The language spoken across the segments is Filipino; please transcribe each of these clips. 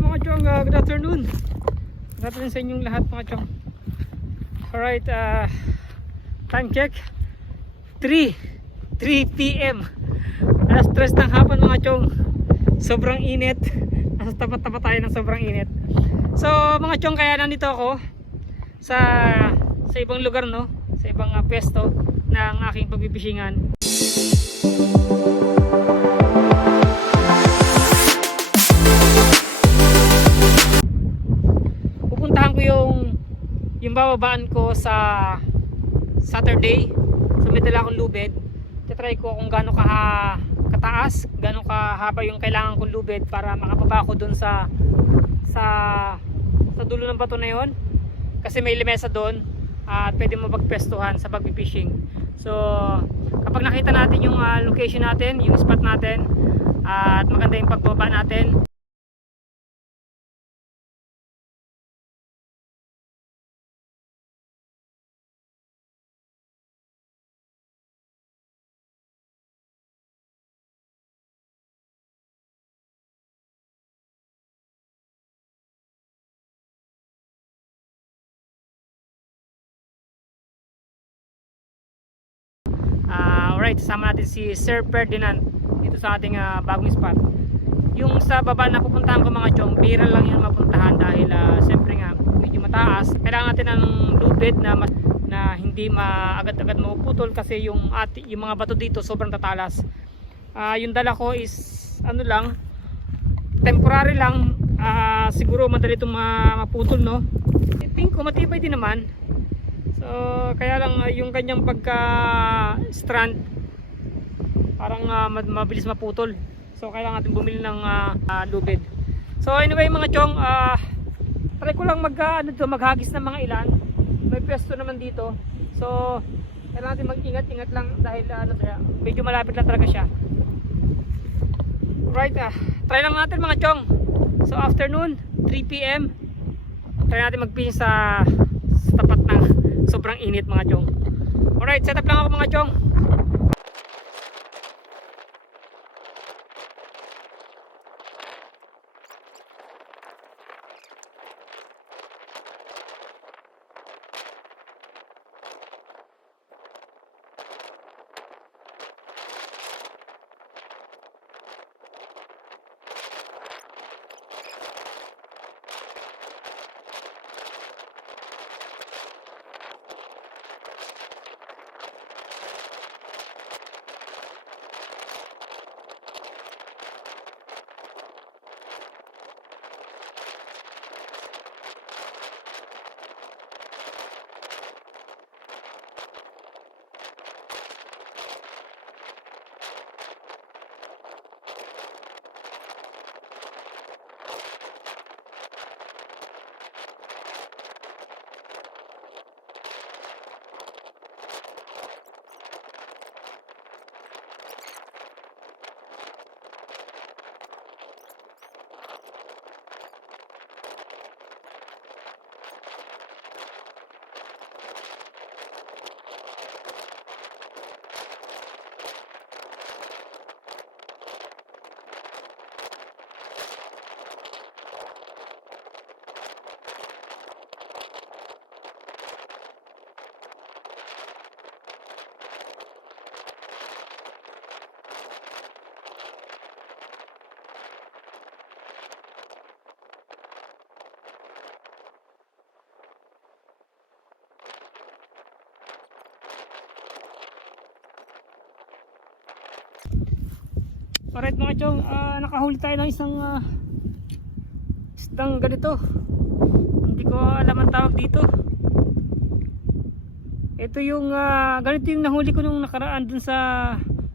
mga chong, good afternoon. Good afternoon sa inyong lahat mga chong. Alright, time check 3 p.m. Alas 3 ng hapon mga chong. Sobrang init. Nasa tapat-tapat tayo ng sobrang init. So mga chong, kaya nandito ako sa ibang lugar, no? Sa ibang pwesto ng aking pagbibisingan. Pupuntahan ko yung bababaan ko sa Saturday. So may dala akong lubid. Try ko kung gaano kataas, gaano kahaba yung kailangan kong lubid para makababa ako dun sa dulo ng bato na yon. Kasi may limesa doon at pwede mo magpestuhan sa pagpipishing. So kapag nakita natin yung location natin, yung spot natin, at maganda yung pagbaba natin, alright, sama natin si Sir Ferdinand dito sa ating bagong spot. Yung sa baba na pupuntahan ko mga chong, bira lang yung mapuntahan dahil siyempre nga medyo mataas. Kailangan natin ng lubid na hindi agad-agad mapuputol kasi yung mga bato dito sobrang tatalas. Yung dala ko is ano lang, temporary lang, siguro madali itong maputol, no? Tingin ko matibay din naman. So kaya lang yung kanyang pagka strand parang mabilis maputol. So kailangan natin bumili ng lubid. So anyway mga chong, try ko lang maghagis ng mga ilan. May pwesto naman dito. So kailangan natin mag-ingat-ingat lang dahil medyo malapit lang talaga siya. Right, try lang natin mga chong. So afternoon 3 p.m. try natin mag-fishing sa tapat ng sobrang init mga chong. Alright, set up lang ako mga chong. Alright mga chong, nakahuli tayo ng isdang ganito. Hindi ko alam ang tawag dito. Ito yung ganito yung nahuli ko nung nakaraan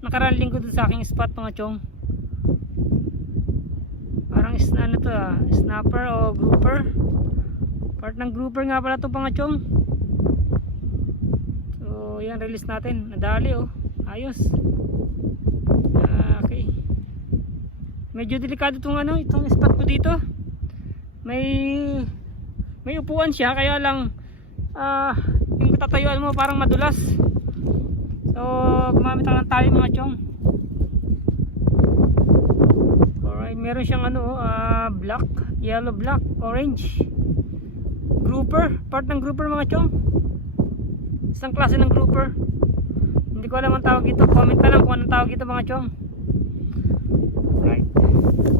nakaraan linggo dun sa aking spot mga chong. Parang ano to, snapper o grouper. Part ng grouper nga pala to mga chong. So yan, release natin. Nadali oh, ayos. Okay. Medyo delikado itong spot ko dito. May upuan siya, kaya lang yung tatayuan mo parang madulas. So gumamit ako ng tali mga chong. Alright, meron siyang ano, black, yellow, black, orange. Grouper, part ng grouper mga chong. Isang klase ng grouper. Hindi ko alam ang tawag dito. Comment na lang kung anong tawag dito mga chong. Right.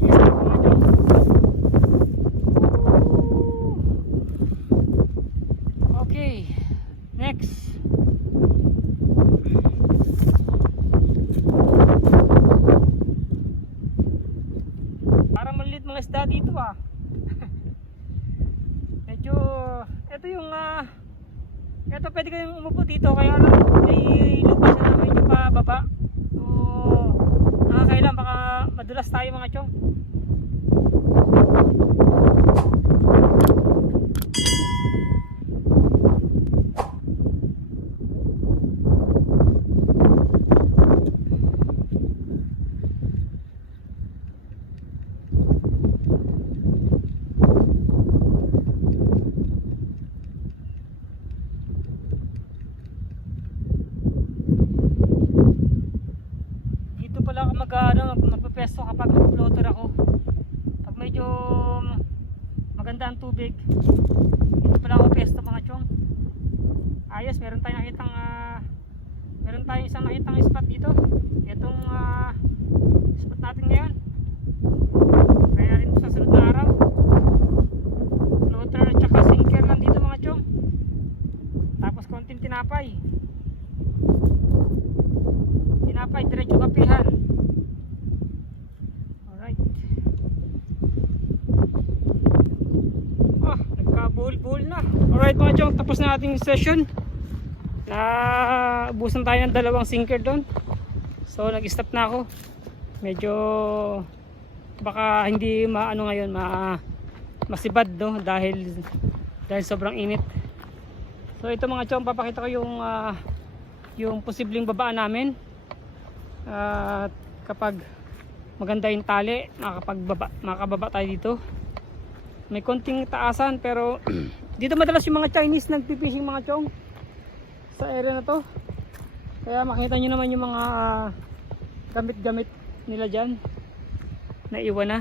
Yan mga chong. Okay. Next. Parang maliit mga isda dito ah. Medyo ito yung ito pwede kayong umupo dito kaya lang may lupa sila medyo pababa. So nakakailan baka madulas tayo mga chong. Magpepesto kapag floater ako. Pag medyo maganda ang tubig, dito pala ako pesto mga chong. Ayos, meron tayong isang nakitang spot dito. Itong spot natin ngayon. Kaya rin sa sunod na araw. Floater at saka sinker lang dito mga chong. Tapos konting tinapay. Diretso kapihan. Nagka-bull na. Alright mga chong, tapos na ating session. Ubusan tayo ng dalawang sinker doon. So nag-stop na ako. Medyo baka hindi maano ngayon, masibad no dahil sobrang init. So ito mga chong, papakita ko yung posibleng babaan namin. At kapag maganda yung tali, makakababa tayo dito. May konting taasan pero dito madalas yung mga Chinese nagpipishing mga chong sa area na to. Kaya makita nyo naman yung mga gamit-gamit nila dyan na iwan na.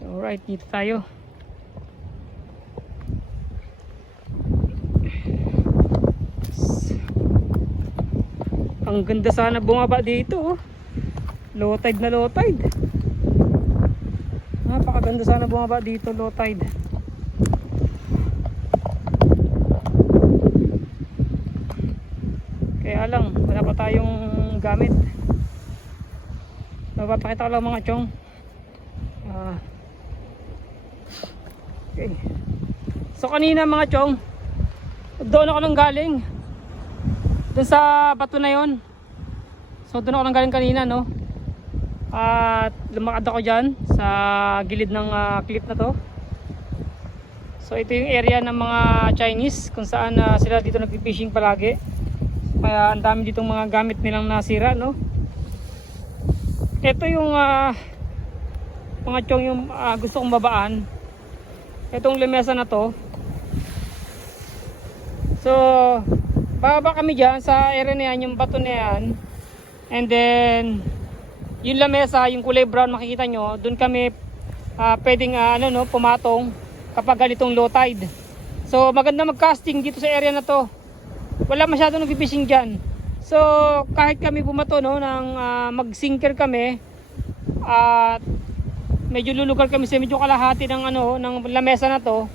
So alright, dito tayo. Ang ganda sana bumaba dito oh. Low tide na low tide. Napakaganda sana bumaba dito, low tide. Kaya lang wala pa tayong gamit. Mapapakita ko lang mga chong. Okay. So kanina mga chong, doon ako nang galing. Doon sa bato na yon. So doon ako nang galing kanina no. At lumakad ako dyan sa gilid ng cliff na to. So ito yung area ng mga Chinese kung saan sila dito nagpipishing palagi. Kaya ang dami ditong mga gamit nilang nasira no. Ito yung mga chong yung gusto kong babaan. Itong lemesa na to. So bababa kami dyan sa area na yan, yung bato na yan. And then yung lamesa, yung kulay brown makikita nyo, dun kami pwedeng pumatong kapag ganitong low tide. So maganda mag-casting dito sa area na to. Wala masyadong nagpipishing dyan. So kahit kami bumato no, mag-sinker kami at medyo lulugar kami sa medyo kalahati ng ng lamesa na to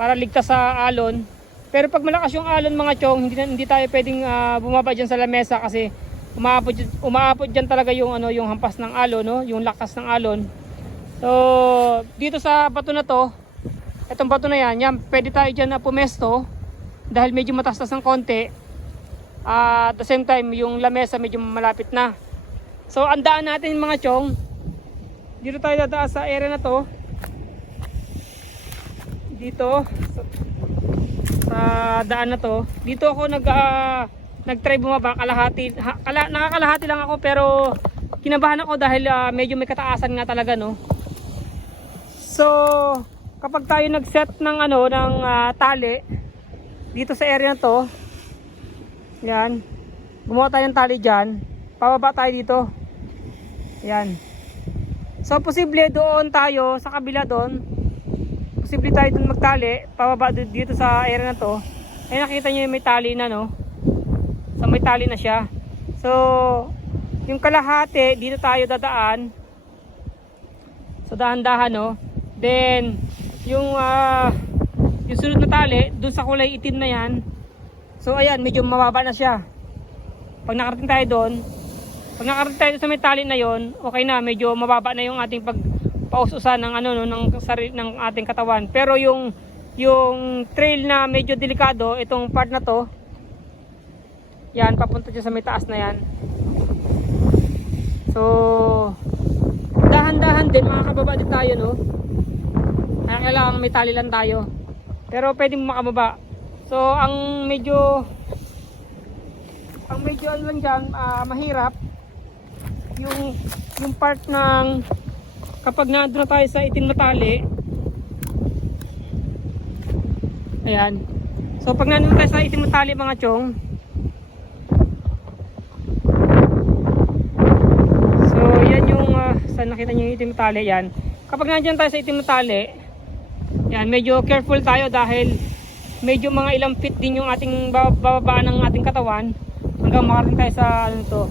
para ligtas sa alon. Pero pag malakas yung alon mga chong, hindi tayo pwedeng bumaba dyan sa lamesa kasi umaabot dyan talaga yung yung hampas ng alon no, yung lakas ng alon. So dito sa bato na to, etong bato na yan pwede tayo dyan na pumesto dahil medyo matastas ng konti. At the same time yung lamesa medyo malapit na. So ang daan natin mga chong, dito tayo dadaan sa area na to. Dito sa daan na to, dito ako nag-try bumaba kalahati. Nakakalahati lang ako pero kinabahan ako dahil medyo may kataasan nga talaga no. So kapag tayo nag-set ng tali dito sa area na to, yan, gumawa tayo ng tali dyan. pababa tayo dito. Yan. So posible doon tayo sa kabila doon. Posible tayo doon magtali, pababa dito sa area na to. Ay nakita niyo may tali na no. So may tali na siya. So yung kalahati dito tayo dadaan. So dahan-dahan no. Then yung sunod na tali doon sa kulay itim na yan. So ayan, medyo mababa na siya. Pag nakarating tayo doon, pag nakarating tayo sa may tali na yon, okay na, medyo mababa na yung ating pagpaususan ng ano no, ng ating katawan. Pero yung trail na medyo delikado, itong part na to, yan, papunta dyan sa may taas na yan. So dahan-dahan din, makakababa din tayo no. Kailangan may tali lang tayo. Pero pwede mo makababa. So ang medyo ano lang dyan, mahirap yung part ng kapag nandun na tayo sa itim na tali. Ayan. So pag nandun tayo sa itim na tali mga chong, so yan yung saan nakita nyo yung itim na tali. Yan. Kapag nandun tayo sa itim na tali, yan, medyo careful tayo dahil medyo mga ilang feet din yung ating bababaan ng ating katawan hanggang makarating tayo sa ano to.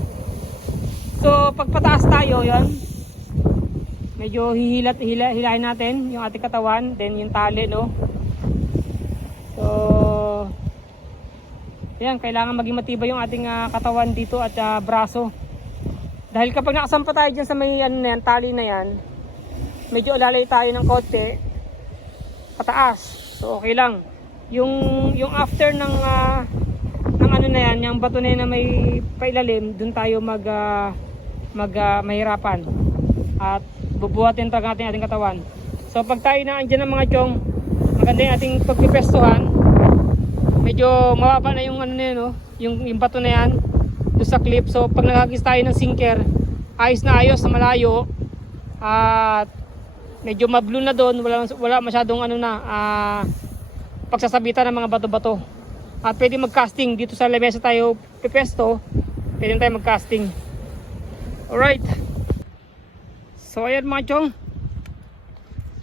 So pagpataas tayo, yan, medyo hilahin natin yung ating katawan, then yung tali no. So yan, kailangan maging matibay yung ating katawan dito at braso. Dahil kapag nakasampa tayo dyan sa may ano na yan, tali na yan, medyo alalay tayo ng konti pataas. So okay lang. Yung after ng ano na yan, yung bato na yan na may pailalim, dun tayo mahirapan at bubuhatin talaga natin ating katawan. So pag tayo na andyan ng mga chong, maganda yung ating pagpipestuhan. Medyo mababa na yung ano na yun, no? yung bato na yan doon sa cliff. So pag nagagis tayo ng sinker, ayos na malayo, at medyo mablo na doon, wala masyadong ano na pagsasabitan ng mga bato-bato. At pwede mag-casting dito sa lamesa tayo pipesto, pwede tayo mag-casting. Alright. So ayan mga chong,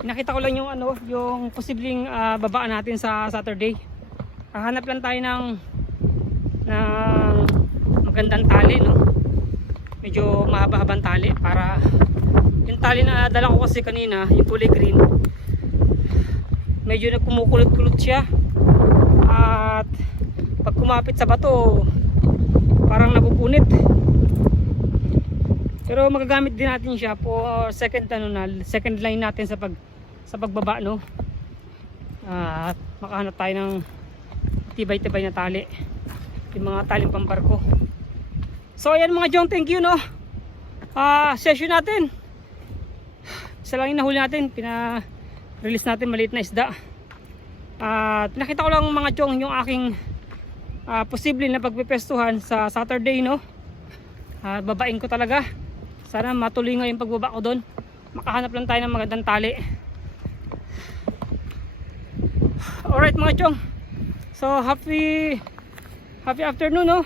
nakita ko lang yung ano, yung posibleng babaan natin sa Saturday. Hahanap lang tayo ng magandang tali no. Medyo mahaba-habang tali para yung tali na dala ko kasi kanina, yung kulay green, medyo nagkumukulot-kulot siya. At pag kumapit sa bato, parang napupunit. Pero magagamit din natin siya for second line natin sa pagbaba no. At makahanap tayo ng tibay-tibay na tali, yung mga taling pambarko. So ayan mga jong, thank you no. Session natin, isa lang yung nahuli natin, release natin maliit na isda. At nakita ko lang mga chong yung aking posible na pagpipestuhan sa Saturday no. Babain ko talaga. Sana matuloy nga yung pagbaba ko doon. Makahanap lang tayo ng magandang tali. Alright mga chong, so happy afternoon no.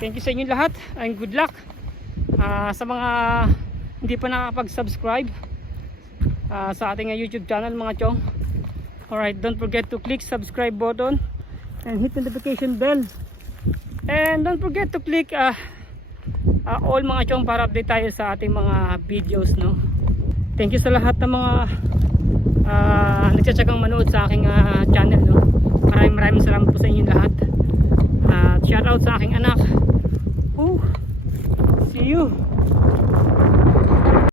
Thank you sa inyo lahat and good luck. Sa mga hindi pa nakapag-subscribe sa ating YouTube channel mga chong, alright, don't forget to click subscribe button and hit the notification bell, and don't forget to click all mga chong para update tayo sa ating mga videos no. Thank you sa lahat ng mga nagsatsagang manood sa aking channel no. Maraming salamat po sa inyo lahat. Shout out sa aking anak. See you.